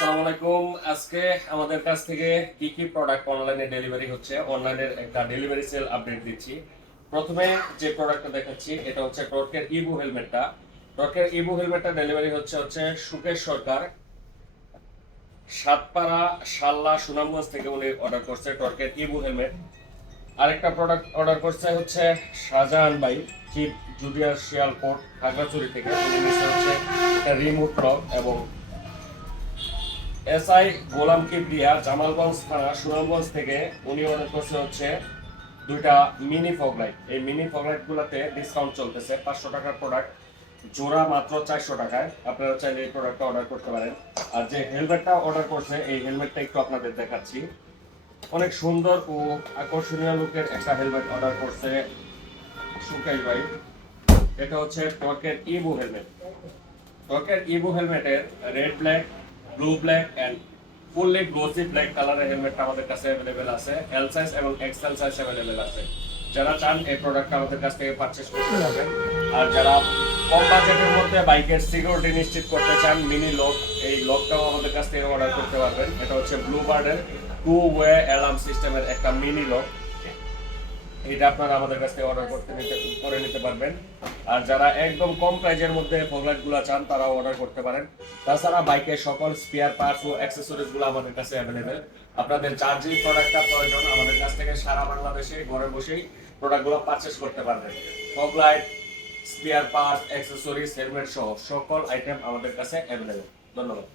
আসসালামু আলাইকুম। আজকে আমাদের কাছ থেকে কি কি প্রোডাক্ট অনলাইনে ডেলিভারি হচ্ছে, অনলাইনের একটা ডেলিভারি সেল আপডেট দিচ্ছি। প্রথমে যে প্রোডাক্টটা দেখাচ্ছি এটা হচ্ছে টর্কের ইভো হেলমেটটা। টর্কের ইভো হেলমেটটা ডেলিভারি হচ্ছে সুকেশ সরকার, সাতপাড়া শাল্লা সুনামগঞ্জ থেকে উনি অর্ডার করছে টর্কের ইভো হেলমেট। আরেকটা প্রোডাক্ট অর্ডার করছে হচ্ছে শাহজাহান ভাই, চিফ জুডিশিয়াল কোর্ট খাগড়াছড়ি থেকে। উনি নিচ্ছে হচ্ছে একটা রিমোট লক এবং এসআই গোলাম কিবরিয়া জামালগঞ্জ থানা সুনামগঞ্জ থেকে উনি অর্ডার করছে হচ্ছে দুইটা মিনি ফগ লাইট। এই মিনি ফগ লাইট গুলাতে ডিসকাউন্ট চলতেছে, 500 টাকার প্রোডাক্ট জোড়া মাত্র 400 টাকায়। আপনারা চাইলে এই প্রোডাক্টটা অর্ডার করতে পারেন। আর যে হেলমেটটা অর্ডার করছে এই হেলমেটটা একটু আপনাদের দেখাচ্ছি। অনেক সুন্দর ও আকর্ষণীয় লুকের একটা হেলমেট অর্ডার করছে সুকেশ ভাই। এটা হচ্ছে টর্কের ইভো হেলমেট। টর্কের ইভো হেলমেটের red black, blue black and fully glossy black কালারের হেলমেটটা আমাদের কাছে अवेलेबल আছে। এল সাইজ এবং এক্সেল সাইজ अवेलेबल আছে। যারা চান এই প্রোডাক্টটা আমাদের কাছ থেকে পারচেজ করতে পারবেন। আর যারা কম বাজেটের মধ্যে বাইকের সিকিউরিটি নিশ্চিত করতে চান, মিনি লক, এই লকটাও আমাদের কাছ থেকে অর্ডার করতে পারবেন। এটা হচ্ছে ব্লু বার্ডের 2 ওয়ে অ্যালার্ম সিস্টেমের একটা মিনি লক। এটা আপনারা আমাদের কাছ থেকে অর্ডার করে নিতে পারবেন। আর যারা একদম কম প্রাইজের মধ্যে ফগলাইট গুলো চান তারাও অর্ডার করতে পারেন। তাছাড়া বাইকের সকল স্পেয়ার পার্টস ও অ্যাক্সেসরিজ গুলো আমাদের কাছে অ্যাভেলেবেল। আপনাদের চার্জিং প্রোডাক্টটা প্রয়োজন, আমাদের কাছ থেকে সারা বাংলাদেশে ঘরে বসেই প্রোডাক্টগুলো পারচেজ করতে পারবেন। Fog light, spare parts, accessories, helmet সহ সকল আইটেম আমাদের কাছে অ্যাভেলেবেল। ধন্যবাদ।